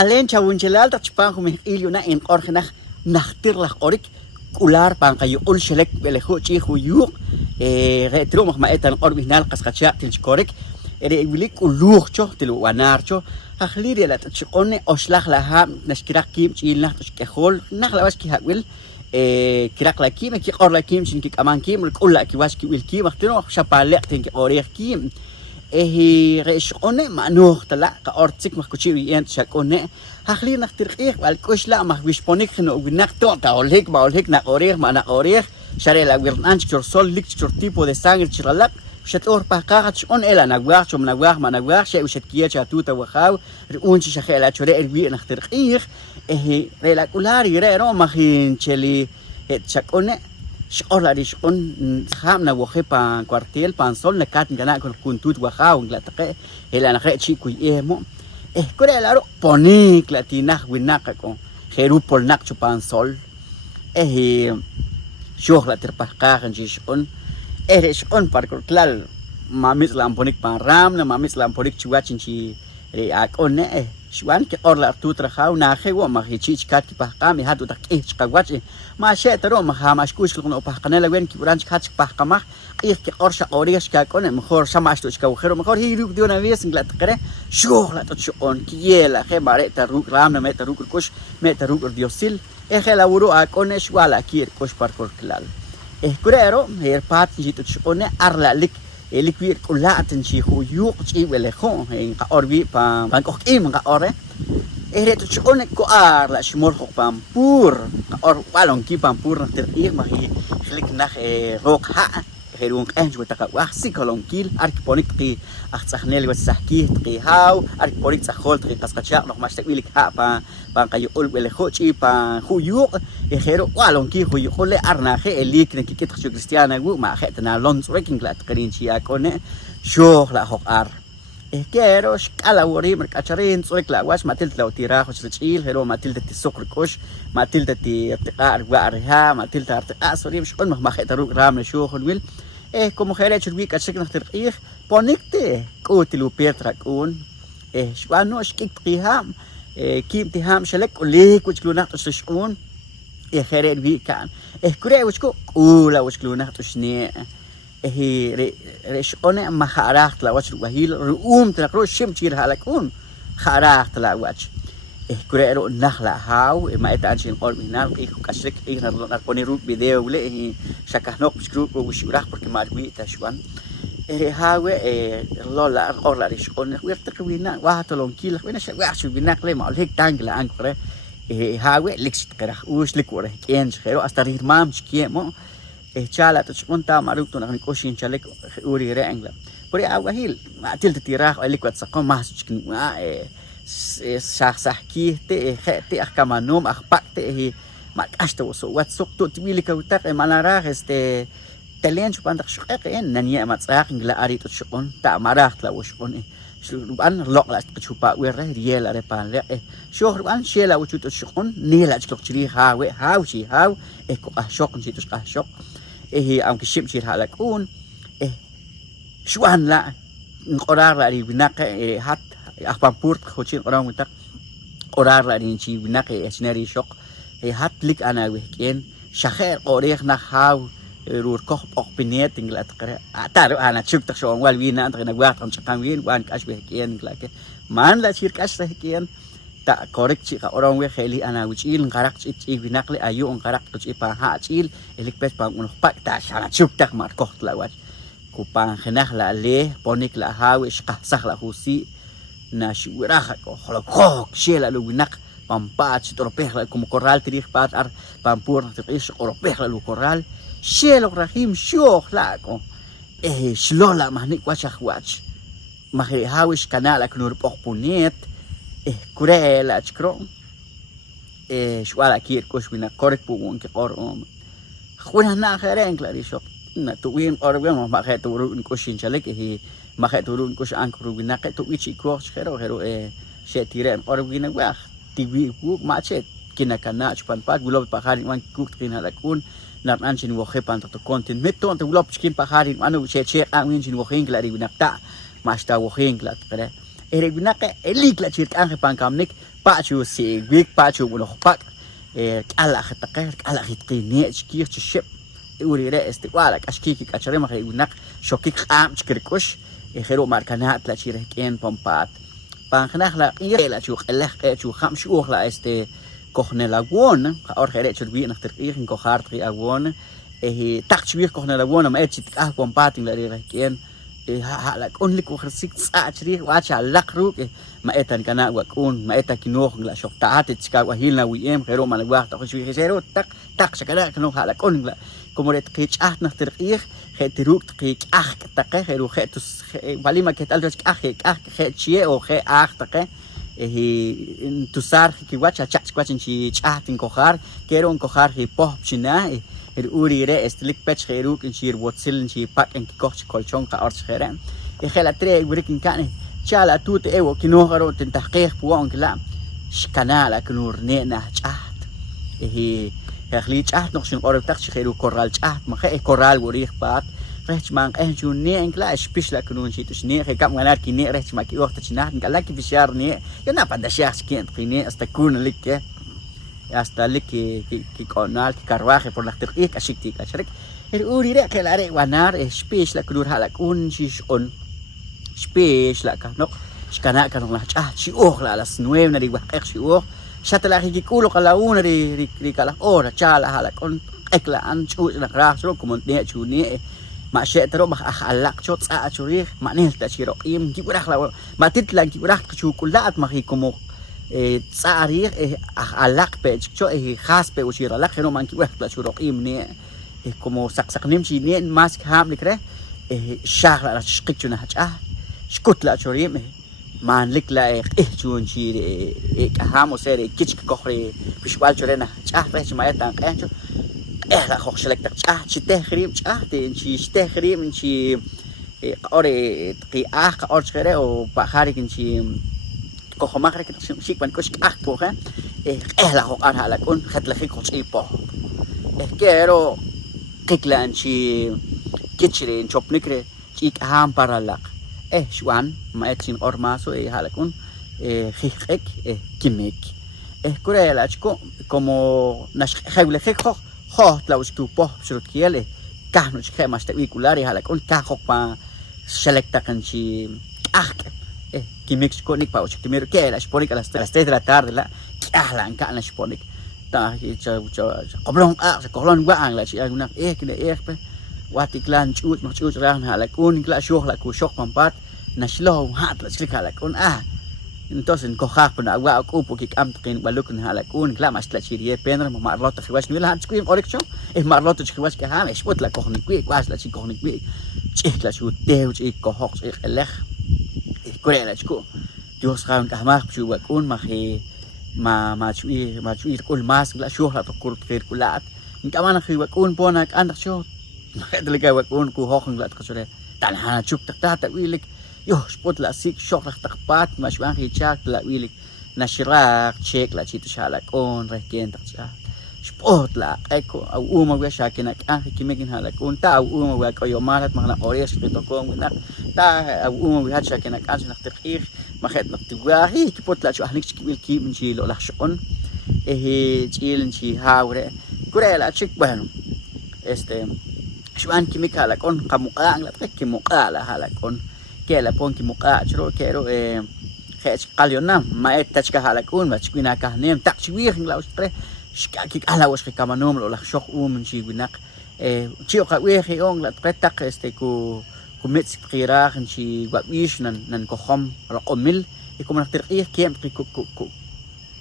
alen chawunchelal tachpan humik ilyuna in orgenach nachtirlach orik kular pan kayo ul shelek belejo chi huyuk retro ma etan orbinal qaskacha tilchkorek wilik ulucho tilwanarcho akhlir la tchqone oslach laha nashkirak kim chilnach tchkehol nakhlawas ki hawil kirak la kim ki qor la kim shin ki kaman kim kul la ki was ki wil kim ahtino shapalek tin ki orikh kim ريشقونه معنوه طلع كأرتك مخكوشي ين شقونه هخلي نخترقيه والكوش لا مخبيش بونيك خنو بناك توقع أولهيك بأولهيك نقوريه ما نقوريه شري لا ويرنانش كرسول ليك كر تيبو ده سانغر شرلق شتور بقاعد شون إلا نقواح شو منقواح ما نقواح شيء وشتكيه شاتوتا وخاو رؤونش شخيلات شري البيئة نخترقيه ريلا كولاري ري رو مخين شلي شقونه شقول لي شقون خامنا وخي بان كوارتيل بان سول نكات نجنا كون توت وخاو نغلطقه هلا نخرج شي كوي مو كره لارو بونيك لاتينخ ويناقكو خيرو بولناك شو بان سول شوخ لا تربحقا نجي شقون شقون باركلال ما مثل بونيك بان رام ما مثل بونيك شواتشن شي اكون شوان كي أورلا توت رخاو ناخي وما هيتشيش كات كي بحقامي هادو دقيه شقواتي ما شيء ترى ما خامشكوش لقنا بحقنا لوين كي برانش كاتش بحقمه قيه كي قرش أوريش كاكون مخور سماش توش كوخير مخور هي روك ديونا ويس نقلت تقرأ شغلة تشون كيلا خي بارك تروك رامنا ما تروك الكوش ما تروك الديوسيل خلا ورو أكون شوالا كير كوش باركور كلال كريرو هي بات جيتو تشون أرلا لك liquid kula atensi huyuk chi welekho ka orbi pan kok im ka ore to chone ko ar la shmol khok pampur ka or walong ki pampur na tir ma hi khlik nach rok ha herung enj wata ka wa sikolong kil arkiponik ki achtzachnel wa sahki ki haw arkiponik tsakhol ki qasqacha noch mashtek wilik ha pan kayo ul welekho chi pan huyuk hero walong ki huyuk le arnaje elik ne ki kitxu cristiana wu ma khetna lons reking la tqrin chi akone shoh la hok ar quiero escala wori mercacharin soik la was matil la tira khos chil hero matil de sokr kosh matil de tiqar warha matil de artiqa sorim shqon ma khetaru ram la shoh wil como khare churwi kachik nakhtirqih ponikte qutilu petra kun shwano shkik qiham kim tiham shalek uli kuchkluna tshqun khare wi kan kure wchko ula wchkluna tshni هي ريشقونه ما خارخت لا وجه وهيل روم تنقرو شم تشير هلكون خارخت لا وجه كريرو نخلا هاو ما اتانشين قول بينال كاشرك نربوني روك فيديو ولا شكهنوك بشكروك وشراح porque ماروي تشوان هاو لولا اورلا ريشقونه ويرتقوينا واتلون كيل وين شوا شو بينك لي ما هيك تانجلا انكره هاو ليكس تكرخ وش لك وره كين خيرو استرير مامش كيمو chala to chunta maruk to nakni koshin chalek uri re angla puri awahil matil tirah alikwat saqom mas chikin sah ki te khete akamanom akhpak te makashto so wat sok to tibilika utak malarah talen chupan tak shqaq en nania matsaq ngla ari to chukon ta marah tla woshon shluban lok la chupa were riela re pan le shohruan shela wuchu to chukon nela chok chiri hawe hawchi haw ko ashok chi to ashok aunque shimchir halakun shwan la qorar la ri binaq hat akhpampurt khochin qorang utak qorar la ri chi binaq esneri shok hat lik ana wehken shakher qorikh na haw rur koh ok pinet inglat qara atar ana chuk tak shon wal wina ant na gwaq am chakang win wan kash wehken glake man la chir kash wehken ta korek chi ka orang we kheli ana wichil ngarak chi binakle ayu ngarak chi pa ha chil elik pes pa un pak ta shana chuk tak mar koh tlawat ku pa khnakh la le ponik la hawish ka sakh la husi na shwiraha ko kholo khok shela lu binak pampa chi tropeh la como corral trih pat ar pampur tish oropeh la lu corral shelo rahim shokh la ko shlola mahnik wachach wach mahi hawish kanala knur pokpunet كره لا تكرم شو على كير كوش بينا كورك بوون كقارم خونا ناخرين كلاري شوك نتوين قاربين ما خير تورون كوشين شلك هي ما خير تورون كوش أنكرو بينا كي تويشي كوش خيرو شيء تيران قاربين واخ تبي بوك ما شيء كنا كنا شبان بات بلوب بخارين وان كوك تكين هلاكون نار أنشين وخيبان تكونتين متون تبلوب تكين بخارين وانو شيء أمين شين وخين كلاري بينا تا ما شتا وخين كلا تكره eregunaque elik la chirk anje pankamnik pachu si wik pachu uno pak ala khataqer ala khitqini chkir chship urire wala kashkiki kacharema egunak shokik qam chkirkush khero markanat la chirken pompat pangnach la la chu qellah chu kham shu la kohnelawon or khare churwi nach terqin kohart qi awon taqchwir kohnelawon ma etchit ah pompating la reken halak only ko khsik tsachri wa cha lakru ma etan kana wa kun ma eta kino la shoktaat chka wa hilna wiem khero man wa ta khshwi khero tak shakala kano halak on la como ret qich ah nach terqin khetruk qich ah taqe khero khetus walima ketal ah khechie o khe ah taqe tusar ki wacha chach kwachin chi chatin kohar kero un kohar hi pop china urire lik pech kheru kin chir wotsil chi pak en koch kolchon ka arch khera khela tre wirikin kan chala tut ewo kino garo tin tahqiq puan kala shkanala knur ne na chat khli chat noch shin orab tak kheru koral chat ma khe koral wurih pat rech mang jun ne en kla spish la knun chi tus ne kam ganar ki ne rech ma ki waqt china kala ki bishar ne yana pada shakhs ki entqine hasta kun lik hasta lik ki konal ki karwaje por la terqik ashikti kashrek urire kelare wanar spish la knur halak un chish on spish la kanok shkana kanok la chi och la las 9 na di wa chi och shatla ki kulo kala un ri kala ora chala halak on ekla an chu na krasro como ne chu ne ma shetro ma akhlaq chot sa churi ma nil ta chiro im kibrah la ma titla kibrah chu kulat ma hi como tsari akhlaq pe cho khas pe ushira la khino man kibrah la churo im ne como sak nim chi ne mas kham likre shahla la shqichuna hacha shkut la churi man lik la chun chi ham o sere kich kokhri bishwal churena cha rech ma ta qancho la خوش لك تقطع شي تخريم شي تخريم شي اوري تقي اور خيره او بخارك شي كوخ مخرك شي كان كوش بوخه لا خو قال على كون خد لك خوش اي بو كيرو كيكلان شي كيتشرين شوب نكري شي هام بارلاق شوان ما اتين اورماسو هالكون خيخك كيميك كوريلا تشكو como nash khawle khok la ustu po shrukiele kahno chhe mas teviculari hala kon ka khok pa selecta kan chi ki Mexico nik pa ustu mir ke la sponik a las 3 de la tarde la kahlan ka la sponik ta ki cha qoblon se qoblon wa ang la chi aguna kine pe wati klan chut ma chut ran hala kon kla shoh la ku shok pampat na shlo hat la chlik hala kon entonces cojar por agua o porque am tqin baluk hala kun kla mas la chirie penra ma marlot khiwash nil han squim orection marlot khiwash ka ham spot la kohni kwi kwas la chi kohni kwi chik la chu teu chi kohok chi eleh kore la chu jos khan ka ma chu wa kun ma chui kul mas la shu la kur kir kulat ka mana khi wa kun pona kan chu dele ka wa kun ku hok la ka sore tan ha chuk ta ta wilik yo spot la sik shok la takpat ma shwan hichak la wilik nashrak check la chit shala kon reken ta cha spot la eko au uma we shakina kan kimegin hala kon ta au uma we ko yo marat ma na ores pito kon na ta au uma we shakina kan na tirkhir ma khet na tiwahi spot la chu ahlik chikil kim chi lo la shon chil chi hawre kurela chik bueno shwan kimika la kon kamuqang la kimuqa la hala kon que la pon ki muqa chro kero khech qalyona ma etach ka halakun ma chkwina ka nem tak chwir la ustre shka ki ala was ka manom lo la shok chi winak chio ka we khiong la tak ku mets qira chi wa wish nan ko khom ra qomil ikum na tirqih kem ku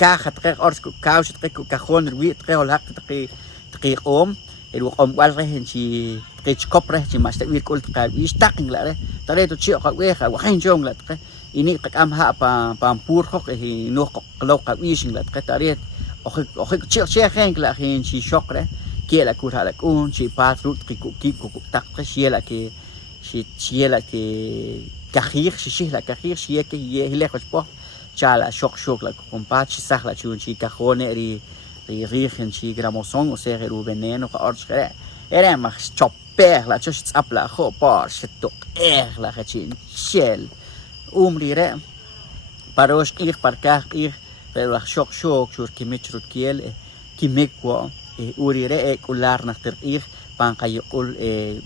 ka khat qe ors ku ka ush ku ka khon wi qe hol hak tqi qom el qom wal re chi qich kop re chi mas wi kul ka wish tak la re tare to chio ka we ka wa khin jong la tqe ini ka am ha pa pur khok no lo ka wish la tqe tare o chio che khen la khin chi shok re ke la ku tha la kun chi pa ru ki ku tak qe shiela ke shiela ke kahir shi la kahir shi ke ye le khos po chala shok la kompa chi sakh la chun chi ka khone ri richen chi gramoson o se ru veneno ka arch era ma chopper la chos apla kho par shto la khachin shell umri re Parosh ich parkaj ich pero shok shur kimich rutkiel kimekwa urire kular nakter ich pankayukul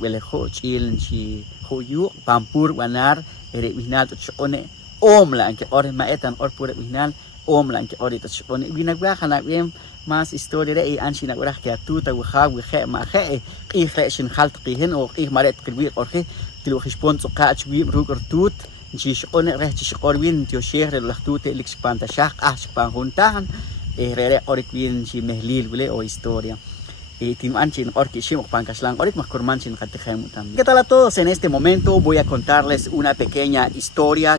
welejo chil chi hoyu pampur wanar binal chone omla anke or maetan or pure binal omla anke or chone binagwa kana wem mas historia re anshi na urah ke tuta wa kha ma kha ich shin halt qihin o ich maret krwir or khe tilo khishpon tsqa chwi ruger tut جيش قلنا رح تشي قروين تيو شهر اللحتوت إليكس بانتا شاق أحش بانهونتاهن رأي قريكوين شي مهليل ولا أو historia tino anchi orki shimok pankashlan orit más kurmanchin khatejemutam. ¿Qué tal a todos? En este momento voy a contarles una pequeña historia